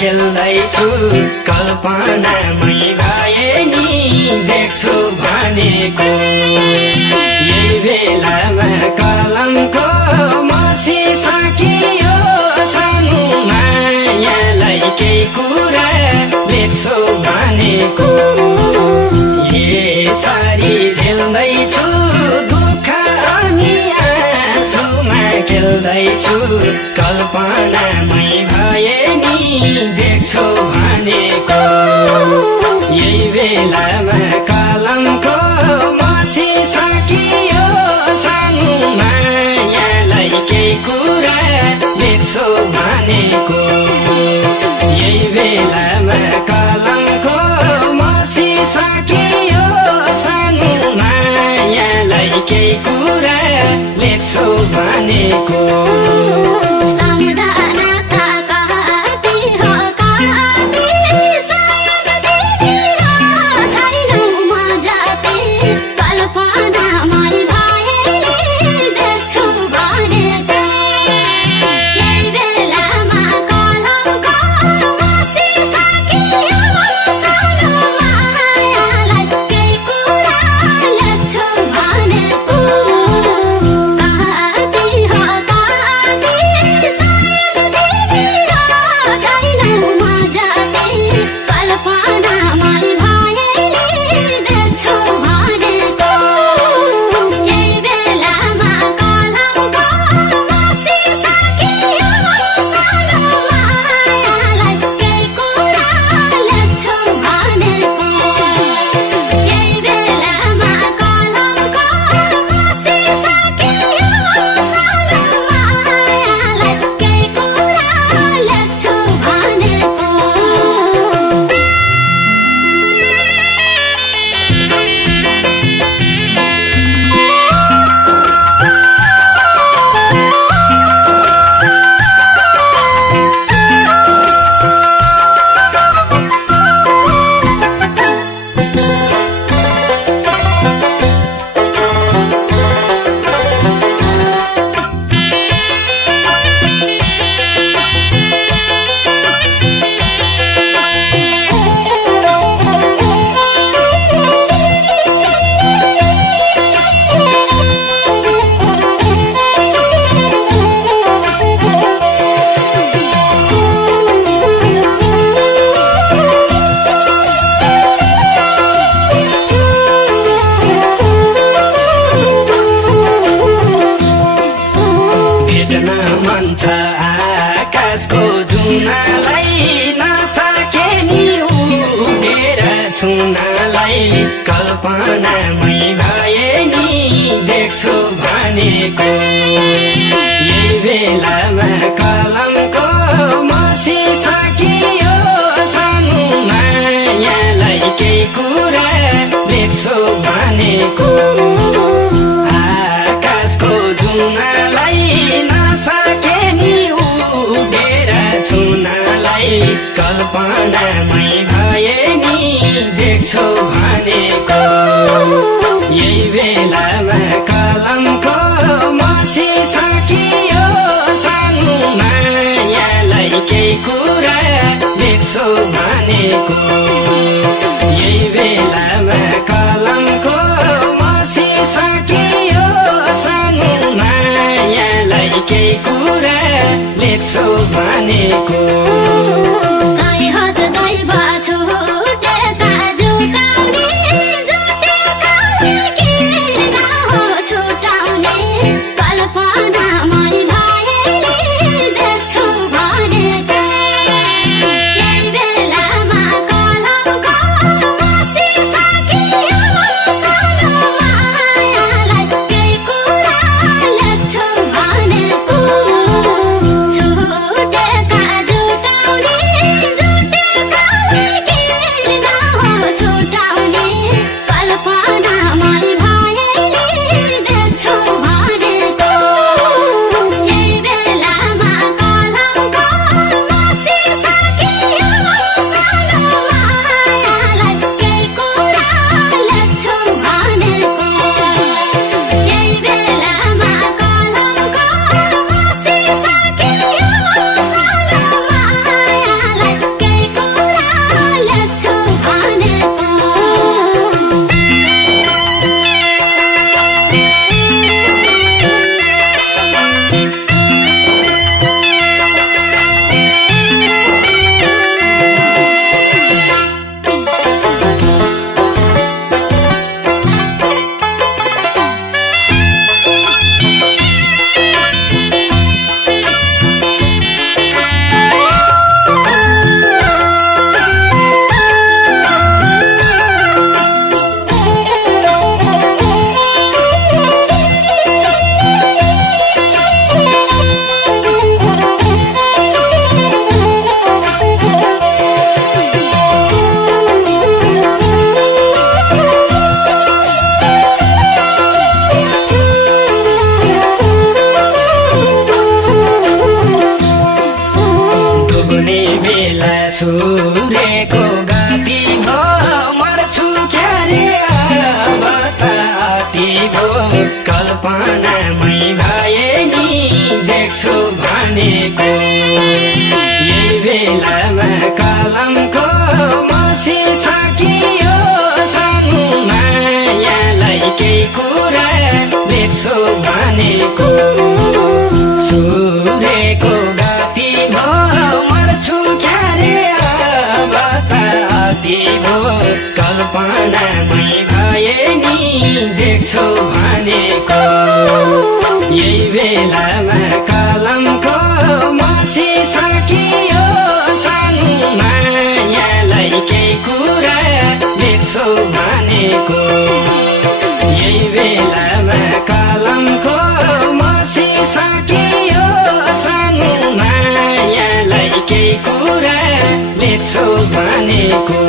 खेल्दैछु कल्पनामै भए नि देख्छु भनेको यही बेलामा कलमको मसी सकियो सानो मायालाई केही कुरा लेख्छु भनेको यसरी झेल्दैछु दुःख अनि आँसुमा खेल्दैछु कल्पनामै भए नि देख्छु भनेको यही बेलामा कलमको मसी सकियो सानो मायालाई केही कुरा लेख्छु भनेको यही बेलामा कलमको मसी सकियो सानो मायालाई केही कुरा लेख्छु भनेको आकाशको जुनालाई नसके नि उडेर छुनालाई कल्पनामै भए नि देख्छु भनेको यही बेलामा कलमको मसी सकियो सानो मायालाई केही कुरा लेख्छु भनेको आकाशको जुनालाई नसके नि उडेर छुनालाई कल्पनामै भए नि देख्छु भनेको यही बेलामा कलमको मसी सकियो सानो मायालाई केही कुरा लेख्छु भनेको यही बेलामा कलमको मसी सकियो सानो मायालाई केही कुरा लेख्छु भनेको छुटेका जुटा कुनै बेला सूर्यको गति भो मर्छु क्यारे अब ताती भो कल्पनामै भए नि देख्छु भनेको यही बेलामा कलमको मसिसकियो सानो मायालाई केही कुरा लेख्छु भनेको सूर्यको गति भो मर्छु क्यारे अब ताती भो कल्पनामै भए नि देख्छु भनेको यही बेलामा कलमको मसिसकियो सानो मायालाई केही कुरा लेख्छु भनेको यही बेलामा कलमको मसिसकियो सानो मायालाई केही कुरा लेख्छु भनेको